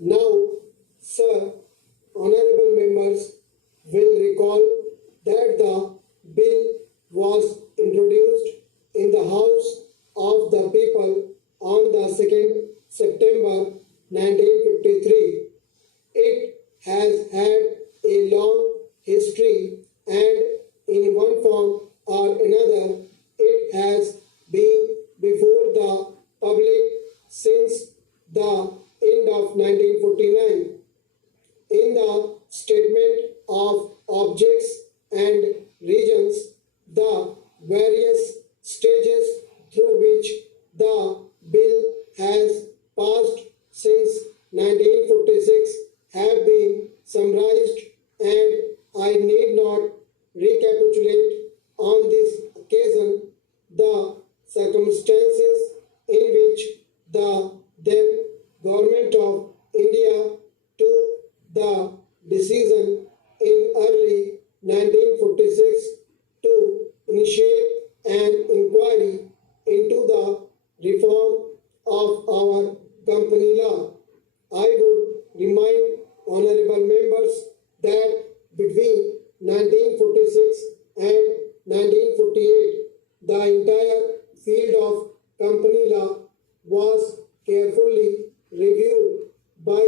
Now, sir, honorable members will recall that the bill was introduced in the House of the People on the 2nd September 1953. It has had a long history and in one form or another it has been before the public since the end of 1949. In the statement of objects and regions, the various stages through which the bill has passed since 1946 have been summarized, and I need not recapitulate on this occasion the circumstances in which the then government of India took the decision in early 1946 to initiate an inquiry into the reform of our company law. I would remind honorable members that between 1946 and 1948, the entire field of company law was carefully reviewed by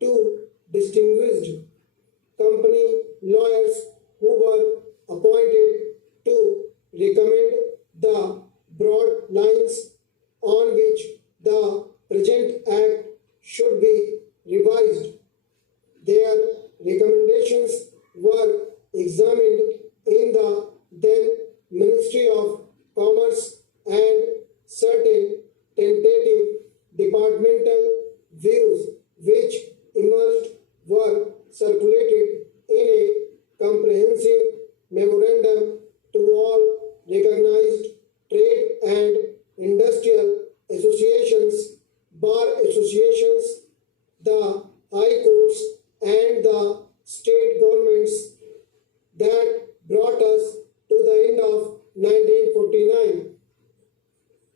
two distinguished company lawyers who were appointed to recommend the broad lines on which the present act should be revised. Their recommendations were examined in the then Ministry of Commerce, and certain tentative departmental views which emerged were circulated in a comprehensive memorandum to all recognized trade and industrial associations, bar associations, the high courts, and the state governments that brought us to the end of 1949.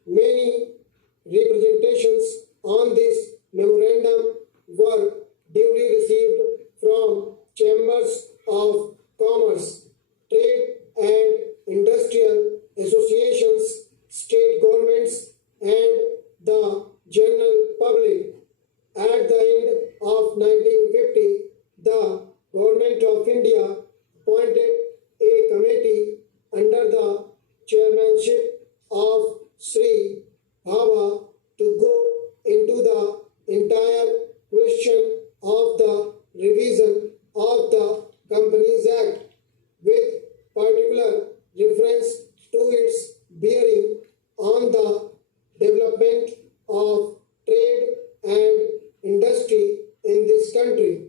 Many representations on this memorandum were duly received from chambers of commerce, trade and industrial associations, state governments, and the general public. At the end of 1950, the Government of India appointed a committee under the chairmanship of Sri Bhabha to go into the entire question of the revision of the Companies Act with particular reference to its bearing on the development of trade and industry in this country.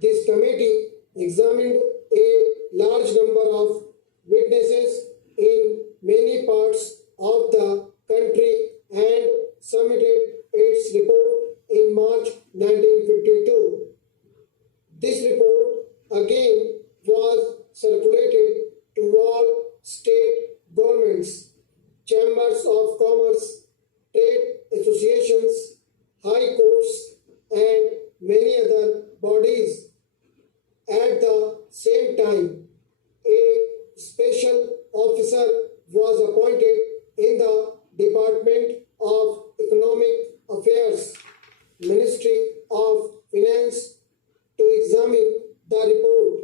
This committee examined a large number of witnesses in many parts of the country and submitted its report in March 1952. This report again was circulated to all state governments, chambers of commerce, trade associations, high courts, and many other bodies. At the same time, a special officer was appointed in the Department of Economic Affairs, Ministry of Finance, to examine the report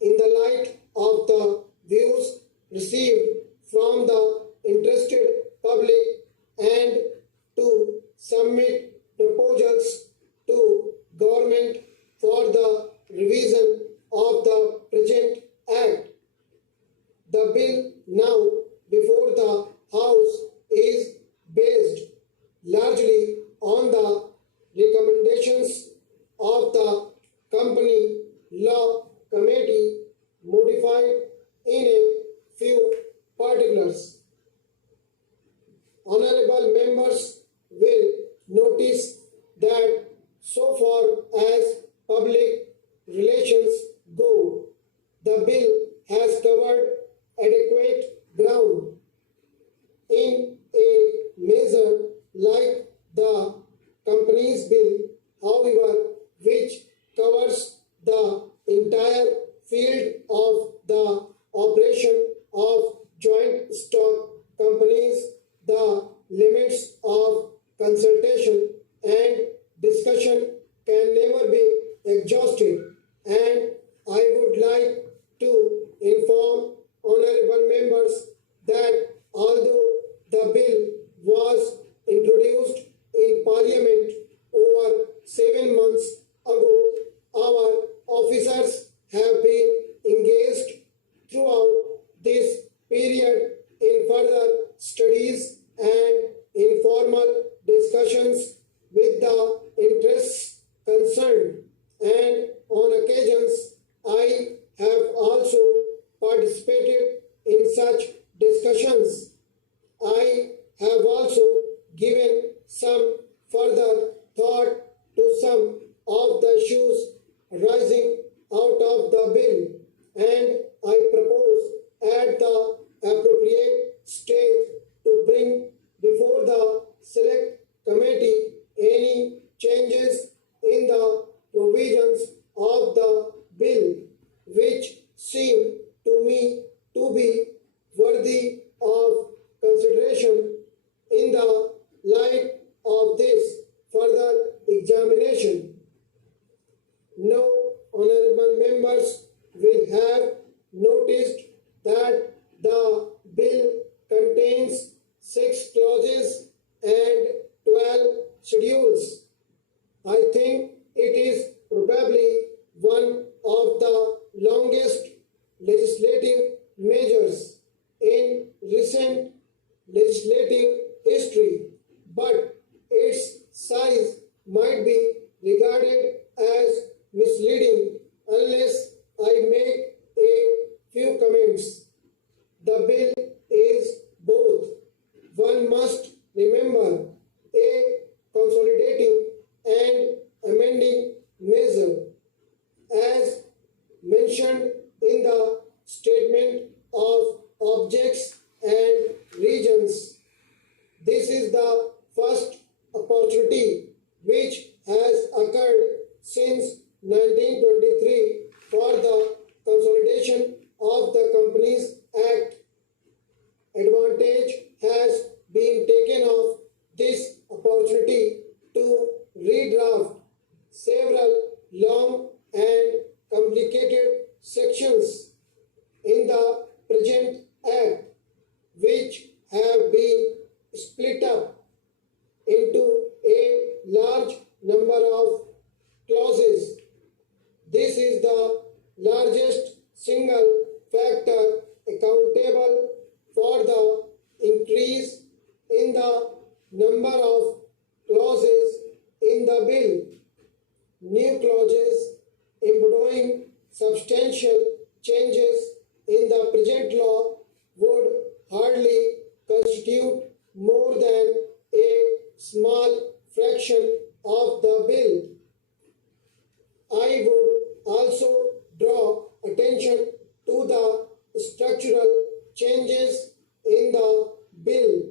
in the light of the views received from the interested public and to submit proposals to government for the revision of the present act. The bill now before the House is based largely on the recommendations of the Company Law Committee, modified in a few particulars. Honorable members will notice that so far as public relations go, the bill has covered adequate ground. In a measure like the Companies Bill however, which covers the entire field of the operation of joint stock companies. The limits of consultation and discussion can never be exhausted, and I would like to inform honorable members that although the bill was introduced in Parliament over 7 months ago, our officers have been engaged throughout this period in further studies and informal discussions with the interests concerned, and on occasions I have also participated in such discussions. I have also given some further thought to some of the issues arising out of the bill, and I propose at the appropriate stage to bring before the select committee any changes in the provisions of the bill which seem to me to be worthy of consideration in the light of this further examination. No honorable members will have noticed that the bill contains 6 clauses and 12 schedules. I think it is probably one of the longest legislative measures in recent legislative history, but its size might be regarded as misleading unless I make a few comments. The bill is both, one must remember, a consolidating and amending measure. As mentioned in the statement of objects and regions, this is the first opportunity which has occurred since 1923 for the consolidation of the Companies Act. Advantage has been taken of this opportunity to redraft several long and complicated sections in the present Act, which have been split up into a large number of clauses. This is the largest single factor accountable for the increase in the number of clauses in the bill. New clauses embodying substantial changes in the present law would hardly constitute more than a small fraction of the bill. I would also draw attention to the structural changes in the bill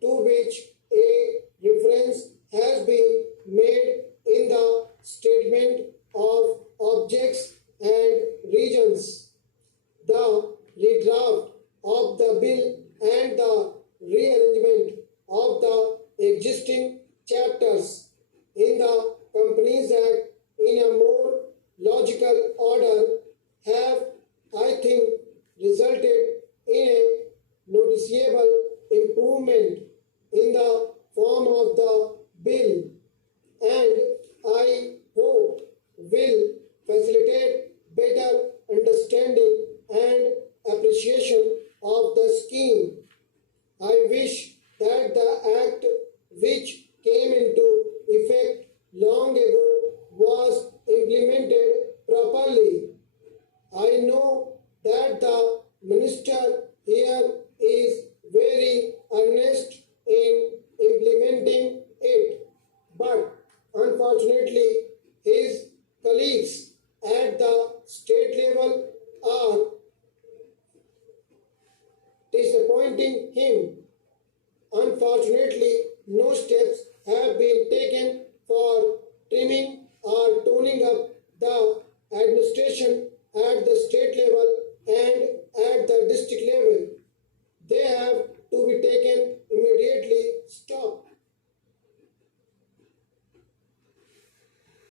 to which a reference has been made in the statement of objects and regions. The redraft of the bill and the rearrangement of the existing chapters in the Companies Act in a more logical order have, I think, resulted in a noticeable improvement in the form of the bill, and I hope will facilitate better understanding and appreciation of the scheme. I wish that the Act which came into effect long ago was implemented properly. I know that the minister here is very earnest in implementing it, but unfortunately his colleagues at the state level are disappointing him. Unfortunately, no steps have been taken for trimming level. They have to be taken